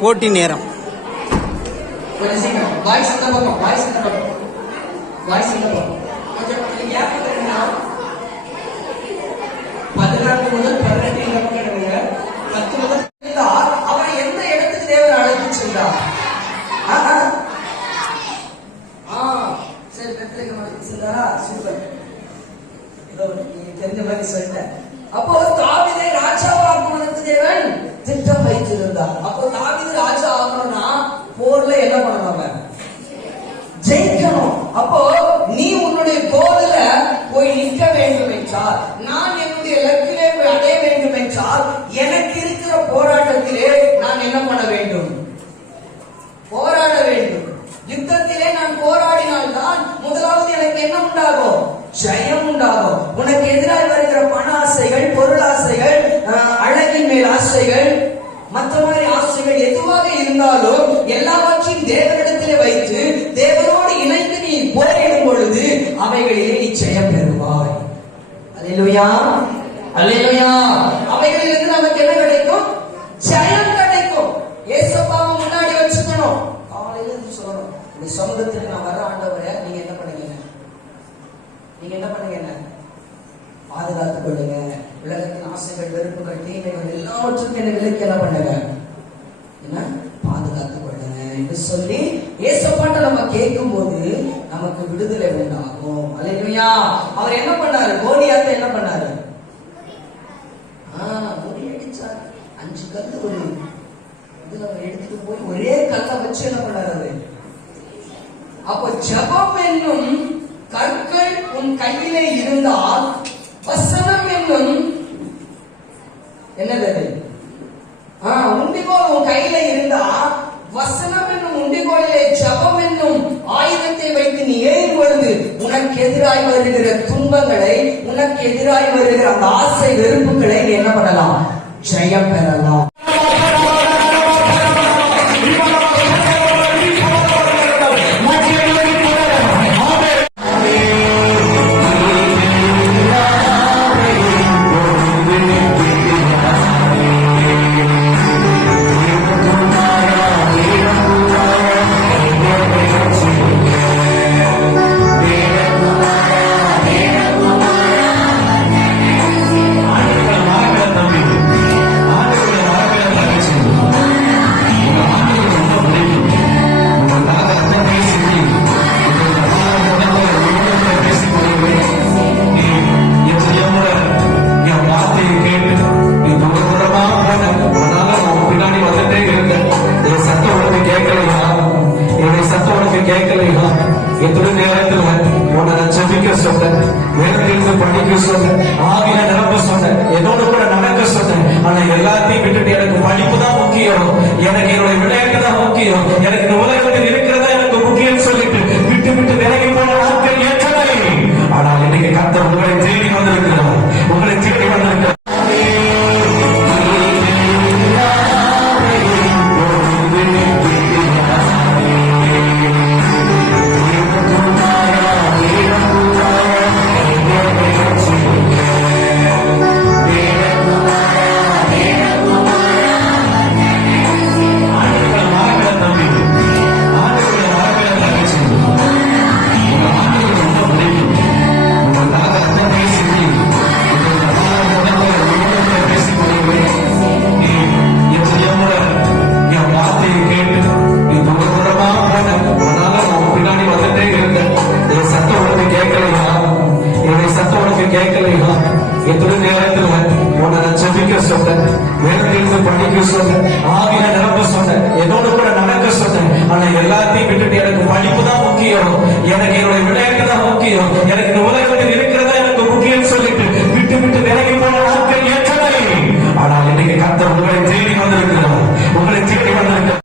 போட்டி நேரம். கொஞ்சம் வாய்ஸ் கொஞ்சம் பதினான்கு முதல் பதினெட்டு பத்து முதல் அவரை எந்த இடத்துக்கு தேவன் அழைத்து சென்றார்? சரி பெத்லகேம் சென்றாரா? சூப்பர் ஏதோ நீங்க தெரிஞ்ச மாதிரி சொல்லிட்டேன். அப்போ தாவிதை ராஜாவாக்குவதற்கு தேவன். திட்டம் வைத்திருந்தார் அப்போ தாவி என்ன பண்ணணும் ஜெயிக்கணும். அப்போ நீ உன்னுடைய கோலில போய் நிற்க வேண்டும் என்றால் நான் என்னுடைய இலக்கிலே போய் அடைய வேண்டும் என்றால் எனக்கு இருக்கிற போராட்டத்திலே நான் என்ன பண்ண வேண்டும்? போராட வேண்டும். யுத்தத்திலே நான் போராடினால்தான் முதலாவது எனக்கு என்ன உண்டாகும்? ஜெயம் உண்டாகும். உனக்கு எதிராக வருகிற பண ஆசைகள் பொருள் ஆசைகள் அஹ், அழகின் மேல் ஆசைகள் மற்ற மாதிரி ஆசைகள் எதுவாக இருந்தாலும் எல்லாவற்றையும் தேவனிடத்திலே வைத்து தேவனோடு இணைந்து நீ போரிடும் பொழுது அவைகளிலே நீ ஜெயம் பெறுவாய். அல்லேலூயா. அல்லேலூயா. அவைகளிலிருந்து நமக்கு என்ன கிடைக்கும்? ஜெயம் கிடைக்கும். ஏசப்பாவை முன்னாடி வச்சுக்கணும். காலையில இருந்து சொல்லணும். இந்த சொந்தத்துக்கு நான் வர ஆண்டவரை நீங்க என்ன பண்ணுங்க நீங்க என்ன பண்ணுங்க பாதுகாத்துக் கொள்ளுங்க. உலகத்தின் ஆசைகள் வெறுப்புகள் தீமைகள் எல்லாவற்றுக்கும் என்ன விலக்கி என்ன பண்ணுங்க என்ன? பாதுகாத்துக் கொள்ளுங்க என்று சொல்லி ஏசப்பாட்ட நம்ம கேட்கும் போது நமக்கு விடுதலை உண்டாகும். அலையா அவர் என்ன பண்ணாரு? கோலியாத்த என்ன பண்ணாரு? அடிச்சார். அஞ்சு கல். ஒரு இதுல அவர் எடுத்துட்டு போய் ஒரே கல்லை வச்சு என்ன பண்ணாரு அப்ப அப்போ ஜபம் என்னும் கற்கள் உன் கையிலே இருந்தால் வசனம் என்னும் என்னது அது? உண்டிகோல் உன் கையில இருந்தா வசனம் என்னும் உண்டிகோலிலே ஜபம் என்னும் ஆயுதத்தை வைத்து நீ ஏறும் பொழுது உனக்கு எதிராய் வருகிற துன்பங்களை உனக்கு எதிராய் வருகிற அந்த ஆசை வெறுப்புகளை நீ என்ன பண்ணலாம்? ஜெயம் பெறலாம். வேதத்திலிருந்து படிக்க சொன்னேன் ஆவியில நிரப்ப சொன்னேன் என்னோட கூட நடக்க சொன்னேன் ஆனா எல்லாத்தையும் விட்டுட்டு எனக்கு படிப்பு தான் முக்கியம் எனக்கு என்னுடைய விளையாட்டு தான் முக்கியம் எனக்கு இந்த உலகத்தில் இருக்கிறதா எனக்கு முக்கியம் சொல்லிட்டு விட்டு விட்டு விலகி போன வாழ்க்கை ஏற்றவை ஆனால் இன்னைக்கு கத்த உங்களை தேடி வந்திருக்கிறார் உங்களை தேடி வந்திருக்கிறார்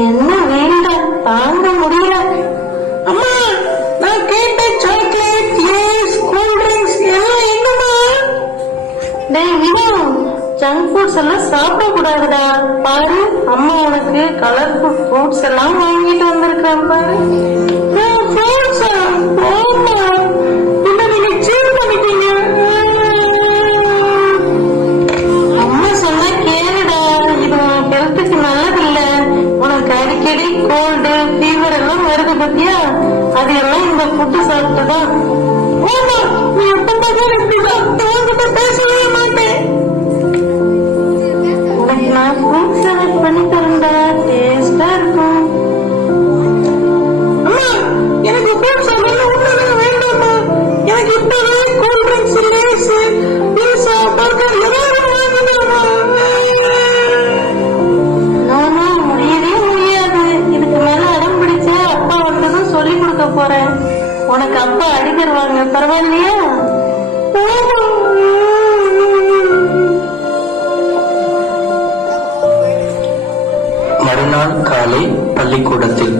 என்ன வேண்ட தாங்க முடியல. அம்மா நான் கேட்ட சாக்லேட் லேஸ் கூல் ட்ரிங்க்ஸ் எல்லாம் எங்கம்மா டேய் வினோ ஜங்க் ஃபுட்ஸ் எல்லாம் சாப்பிட கூடாதுடா பாரு அம்மா உனக்கு கலர்ஃபுல் ஃப்ரூட்ஸ் எல்லாம் வாங்கிட்டு வந்திருக்கான் பாரு. வருது பத்தியா? அது எல்லாம் இந்த புட்டு சாப்பிட்டுதான் நீ எப்பதான் பேசவே போறாங்க பரவாயில்லையா? மறுநாள் காலை பள்ளிக்கூடத்தில்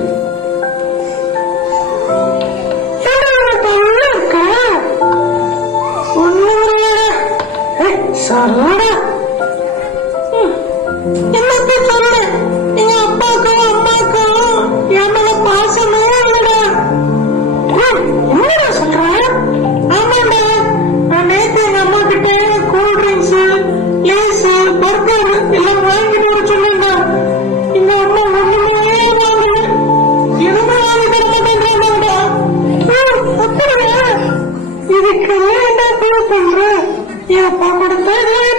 ಮಾಡ್ಬಿಡುತ್ತಾ ಇದೆ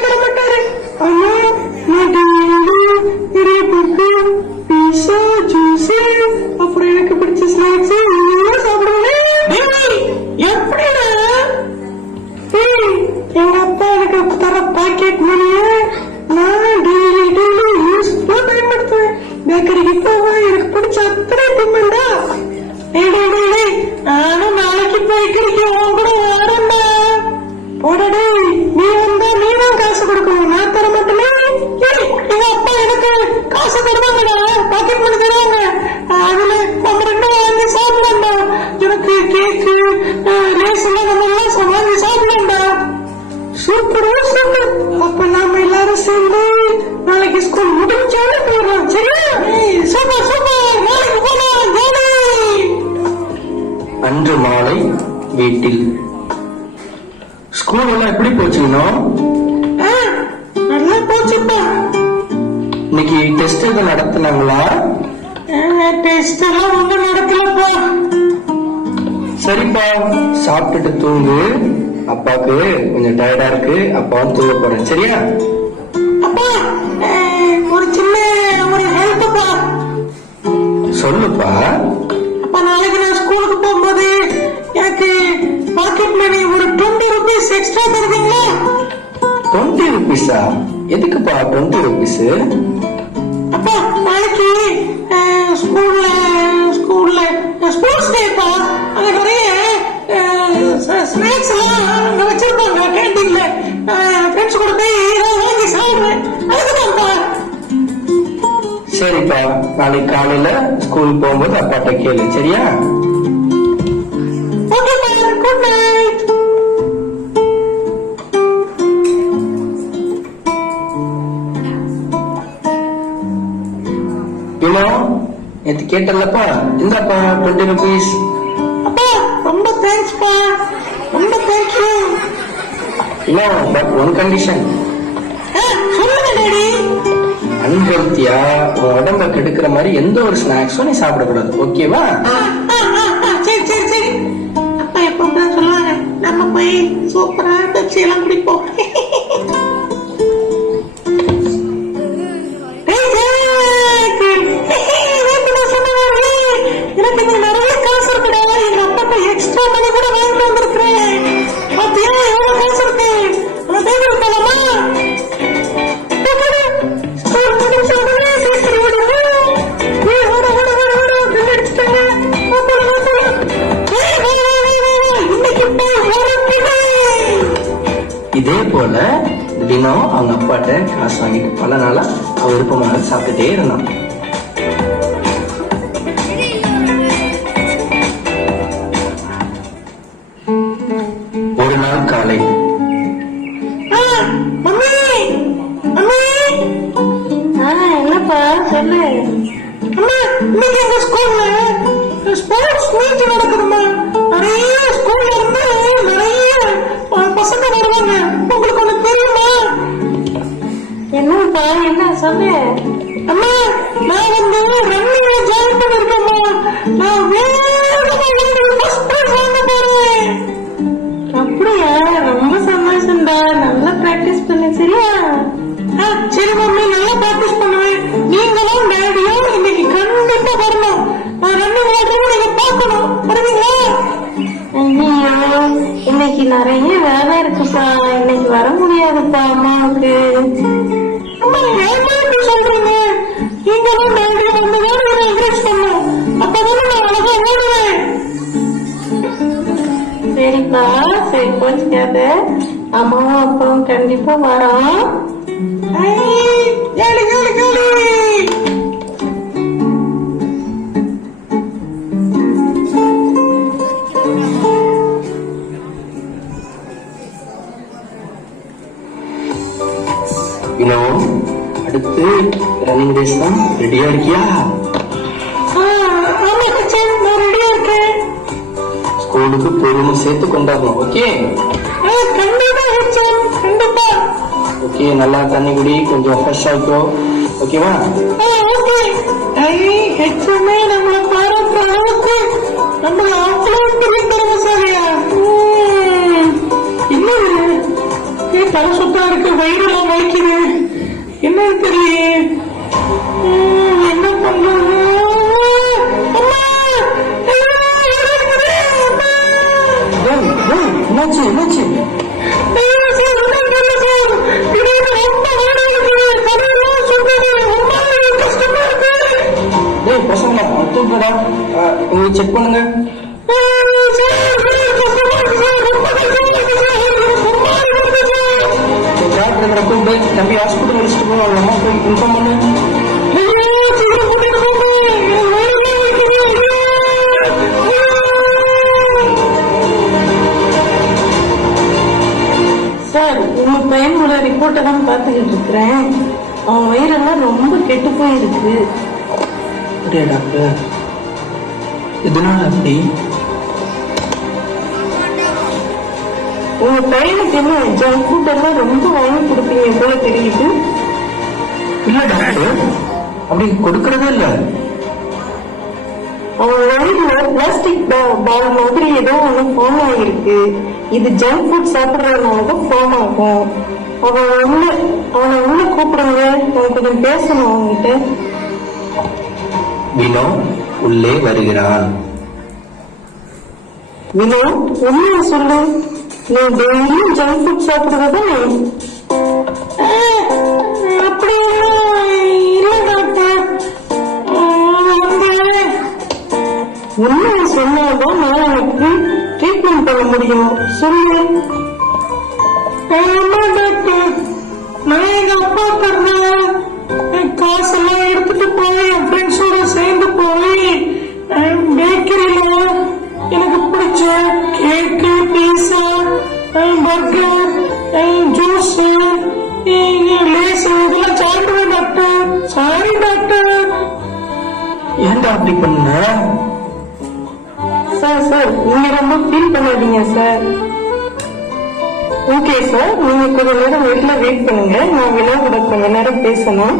போது. கொஞ்சம் டயர்டா இருக்கு. அப்பா வந்து தூங்க போறேன். சரியா? ஒரு சின்ன சொல்லுப்பா. அப்பா நாளைக்கு நான் ஸ்கூலுக்கு போகும்போது எனக்கு பாக்கெட் மணி ஒரு டுவெண்ட்டி ருபீஸ் எக்ஸ்ட்ரா தருவீங்களா? டுவெண்ட்டி ருபீஸா எதுக்குப்பா டுவெண்ட்டி ருபீஸ் அப்பா நாளைக்கு ஸ்கூல்ல ஸ்கூல்ல ஸ்போர்ட்ஸ் டேப்பா அங்க நிறைய ஸ்நாக்ஸ் எல்லாம் கண்டிப்பா நாளைக்கு காலையில ஸ்கூல் போகும்போது அப்பாட்ட கேளு சரியா? யூனோ நேத்து கேட்டல்லப்பா இந்தாப்பா டுவெண்ட்டி ருபீஸ் அப்பா ரொம்ப தேங்க்ஸ்பா ரொம்ப தேங்க்யூ இல்ல பட் ஒன் கண்டிஷன் அன்ஹெல்த்தியா உன் உடம்ப கெடுக்கிற மாதிரி எந்த ஒரு ஸ்நாக்ஸும் நீ சாப்பிடக்கூடாது. ஓகேவா சரி சரி சரி. அப்பா எப்பவுமே சொல்லுவாங்க நம்ம போய் சூப்பரா பெப்சி எல்லாம் குடிப்போம். ஆ என்னப்பா சொல்லு அம்மா இன்னைக்கு எங்க ஸ்கூல்ல ஸ்போர்ட்ஸ் மீட் நடக்குதுமா நிறைய ஸ்கூல்ல இருந்து நிறைய பசங்க வருவாங்க. உங்களுக்கு ஒண்ணு தெரியுமா? என்னப்பா என்ன சொல்லு. அம்மா நான் வந்து ரன்னிங்ல ஜாயின் பண்ணிருக்கேம்மா. நான் வேகமா பிராக்டிஸ் சரியா? சரி மம்மி நல்லா பிராக்டிஸ் பண்ணுவேன். நீங்களும் டேடியும் இன்னைக்கு கண்டிப்பா வரணும். நான் ரன்னிங் ஆடுறேன் நீங்க பார்க்கணும். வருவீங்களா ஐயோ இன்னைக்கு நிறைய வேலை இருக்குப்பா இன்னைக்கு வர முடியாதுப்பா அம்மாவுக்கு. அம்மா சொல்றீங்க? நீங்களும் டேடியும் வந்து தான் என்ன என்கரேஜ் பண்ணணும். அப்பதானே நான் அழகா ஓடுவேன் சரிப்பா சரி கோச்சிக்காத அம்மாவும் அப்பாவும் கண்டிப்பா வரோம் அடுத்து ரன்னிங் ரேஸ் தான். ரெடியா இருக்கியா? ஸ்கூலுக்கு பொறுமை சேர்த்து கொண்டாடணும் ஓகே ஓகே நல்லா தண்ணி குடி கொஞ்சம் ஃப்ரெஷ் ஆகிக்கோ ஓகேவா ஆ, ஓகே ஐ ஹெச்எம்ஏ நம்மள பாராட்டுற அளவுக்கு நம்மள தான் பார்த்துக்கிட்டு இருக்கிறேன். அவன் வயிறெல்லாம் ரொம்ப கெட்டு போயிருக்கு. அப்படியா டாக்டர்? இதனால அப்படி? உங்க பையனுக்கு என்ன ஜங்க் ஃபுட் எல்லாம் ரொம்ப வாங்கி கொடுப்பீங்க போல தெரியுது. இல்ல டாக்டர். அப்படி கொடுக்கறதே இல்ல. அவன் வயிறுல பிளாஸ்டிக் பால் மாதிரி ஏதோ ஒண்ணு ஃபார்ம் ஆகிருக்கு இது ஜங்க் ஃபுட் சாப்பிடுறதுனால தான் ஃபார்ம் ஆகும். அவன் உள்ள அவனை உள்ள கூப்பிடுங்க அவன் கொஞ்சம் பேசணும் அவன்கிட்ட வினோ உள்ளே வருகிறான் வினோ உண்மையை சொல்லு? நீ டெய்லியும் ஜங்க் ஃபுட் சாப்பிடுறதா? அப்படி உண்மையை சொன்னாதான் நான் எனக்கு ட்ரீட்மெண்ட் பண்ண முடியும். சொல்லு. நான் எங்க அப்பா தந்த காசெல்லாம் எடுத்துட்டு போய் என் ஃப்ரெண்ட்ஸோட சேர்ந்து போய் பேக்கரியில எனக்கு பிடிச்ச cake pizza burger juice Lays இதெல்லாம் சாப்பிடுவேன் டாக்டர். Sorry doctor. ஏன்டா அப்படி பண்ண? சார் சார் நீங்க ரொம்ப ஃபீல் பண்ணாதீங்க சார். ஓகே சார் நீங்க கொஞ்ச நேரம் வீட்டுல வெயிட் பண்ணுங்க. நான் வினா கூட கொஞ்ச நேரம் பேசணும்.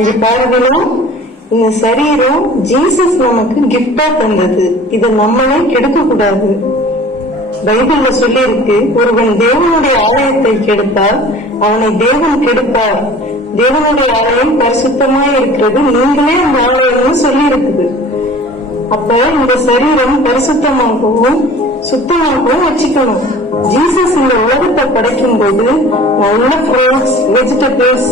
இது பாருங்களும் இந்த சரீரம் ஜீசஸ் நமக்கு கிஃப்டா தந்தது. இதை நம்மளே கெடுக்க கூடாது பைபிள்ல சொல்லியிருக்கு ஒருவன் தேவனுடைய ஆலயத்தை கெடுத்தால் அவனை தேவன் கெடுப்பார். தேவனுடைய ஆலயம் பரிசுத்தமாய் இருக்கிறது. நீங்களே அந்த ஆலயம்னு சொல்லி இருக்குது அப்போ இந்த சரீரம் பரிசுத்தமாகவும் சுத்தமாகவும் வச்சுக்கணும். ஜீசஸ் இந்த உலகத்தை படைக்கும் போது நல்ல ஃப்ரூட்ஸ் வெஜிடபிள்ஸ்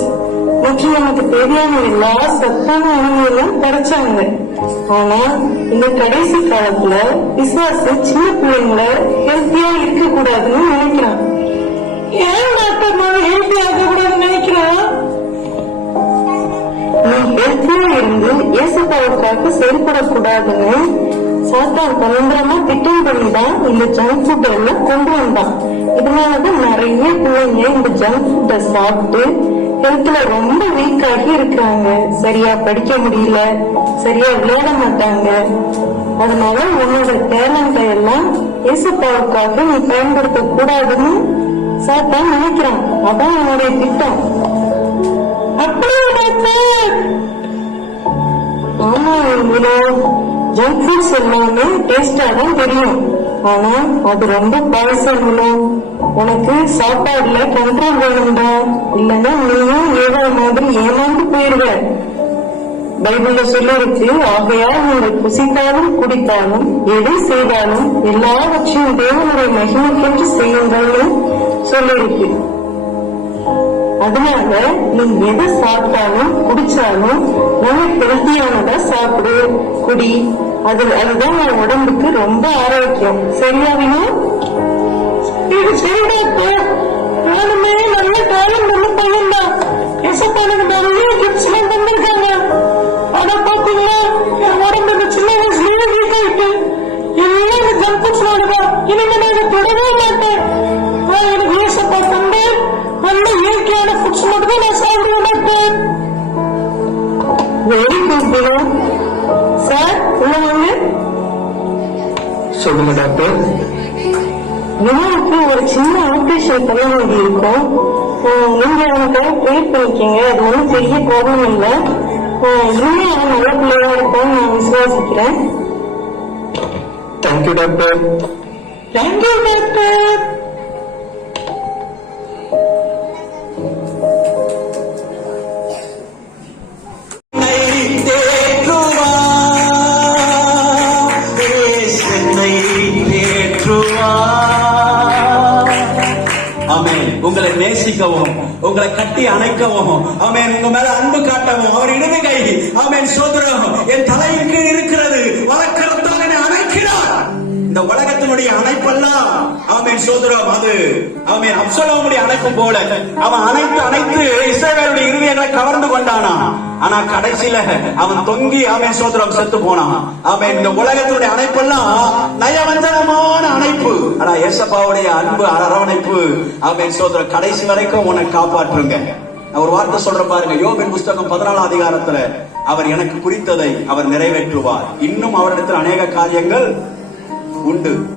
மற்றும் நமக்கு தேவையான எல்லா சத்தான உணவுகளும் படைச்சாங்க. ஆனா இந்த கடைசி காலத்துல விசுவாசு சின்ன பிள்ளைங்களை ஹெல்த்தியா இருக்க கூடாதுன்னு நினைக்கிறான். ஏன் டாக்டர் ஹெல்த்தியா இருக்க கூடாதுன்னு நினைக்கிறான்? ஏசப்பாவுக்காக செயல்படக்கூடாதுன்னு சாத்தான் தந்திரமா திட்டம் பண்ணி தான் இந்த ஜங்க் ஃபுட் எல்லாம் கொண்டு வந்தான். இதனாலதான் நிறைய பிள்ளைங்க இந்த ஜங்க் ஃபுட்டை சாப்பிட்டு ஹெல்த்ல ரொம்ப வீக் ஆகி இருக்காங்க சரியா படிக்க முடியல சரியா விளையாட மாட்டாங்க. அதனால உன்னோட டேலண்ட எல்லாம் ஏசப்பாவுக்காக நீ பயன்படுத்த கூடாதுன்னு சாத்தான் நினைக்கிறான். அதான் அவனுடைய திட்டம். ஆமா இவ்வளோ ஜங்க் ஃபுட்ஸ் எல்லாமே டேஸ்டா தான் தெரியும் ஆனா அது ரொம்ப பாயசங்களோ உனக்கு சாப்பாடுல கண்ட்ரோல் வேணும்டா இல்லைன்னா நீயும் ஏதோ மாதிரி ஏமாந்து போயிருவ பைபிள்ல சொல்லிருக்கு ஆகையால் நீங்கள் புசித்தாலும் குடித்தாலும் எதை செய்தாலும் எல்லாவற்றையும் தேவனுடைய மகிமைக்கென்று செய்யுங்கள்னு சொல்லிருக்கு அதனால நீ எதை சாப்பிட்டாலும் குடிச்சாலும் நல்ல ஹெல்த்தியானதா சாப்பிடு. குடி. அது அதுதான் உன் உடம்புக்கு ரொம்ப ஆரோக்கியம். சரியா வினு? இது சரி நானுமே நல்ல டேலண்ட் உள்ள பையன் தான் நிறைய கிஃப்ட்ஸ் எல்லாம் தந்திருக்காங்க ஆனா பாத்தீங்கன்னா என் உடம்புக்கு சின்ன வயசுலயே வீக் ஆயிட்டு எல்லாம் இந்த ஜங்க் இனிமே நான் தொடவே மாட்டேன். எனக்கு ஏசப்பா தந்தேன். நல்ல இயற்கை வினு சார் உள்ள வாங்க. சொல்லுங்க டாக்டர். வினாவுக்கு ஒரு சின்ன ஆபரேஷன் பண்ண வேண்டி இருக்கும் நீங்க அவனுக்காக ப்ரே பண்ணிக்கங்க அது ஒன்றும் பெரிய ப்ராப்ளம் இல்லை. இனிமே அவன் நல்ல பிள்ளையா இருப்பான்னு நான் விசுவாசிக்கிறேன். Thank you doctor. Thank you doctor. நேசிக்கவும். உங்களை கட்டி அணைக்கவும். அவன் உங்க மேல அன்பு காட்டவும். அவர் இடது கை. அவன் சோதரம் என் தலையின் கீழ் இருக்கிறது. வழக்கத்தால் என்னை அணைக்கிறார். இந்த உலகத்தினுடைய அணைப்பெல்லாம் அவன் சோதரம் அது. அவன் அப்சலோமுடைய அணைப்பு போல. அவன் அனைத்து அனைத்து இஸ்ரவேலுடைய இருதயங்களை கவர்ந்து கொண்டானா. ஆனா கடைசியில அவன் தொங்கி அவன் சோதரம் செத்து போனான். அவன் இந்த உலகத்தினுடைய அணைப்பெல்லாம் நயவஞ்சனமான அணைப்பு. ஆனா ஏசப்பாவுடைய அன்பு அரவணைப்பு அவன் சோதரம் கடைசி வரைக்கும் உன்னை காப்பாற்றுங்க. ஒரு வார்த்தை சொல்ற பாருங்க. யோபின் புஸ்தகம் பதினாலாம் அதிகாரத்துல அவர் எனக்கு குறித்ததை அவர் நிறைவேற்றுவார். இன்னும் அவரிடத்தில் அநேக காரியங்கள் உண்டு.